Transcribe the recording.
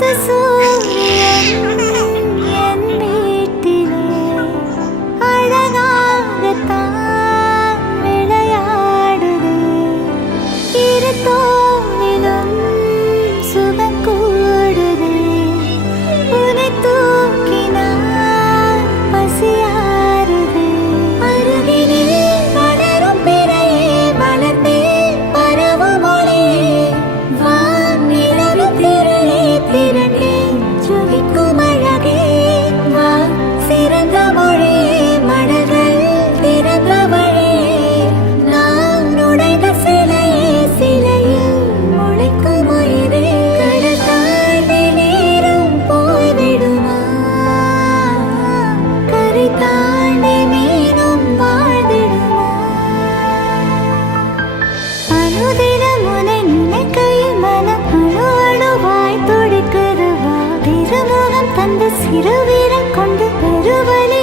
புது சூரியன் என் வீட்டிலே அழகாகத்தான் விளையாடுது. இரு தோளிலும் சுகம் கூடுது. உன்னை தூக்கினால் பசியாறுது. அருகினில் வளரும் பிறையே வளர்ந்தே பரவும் ஒளியே வானிலவின் திரளே திரண்டே ஜொலிக்கும் அழகே வா சிறந்த மொழியே மடல்கள் திறந்த வழியே நாம் நுழைந்த சிலையே சிலையில் முளைக்கும் உயிரே கடல் தாண்டி நீரும் போய்விடுமா கரை தாண்டி மீனும் வாழ்ந்திடுமா அனுதினம் உன்னை நினைக்கையில் மனம் அணு அணுவாய் துடிக்குது. வா திருமுகம் தந்து சிறு வீரம் கொண்டு பெருவழி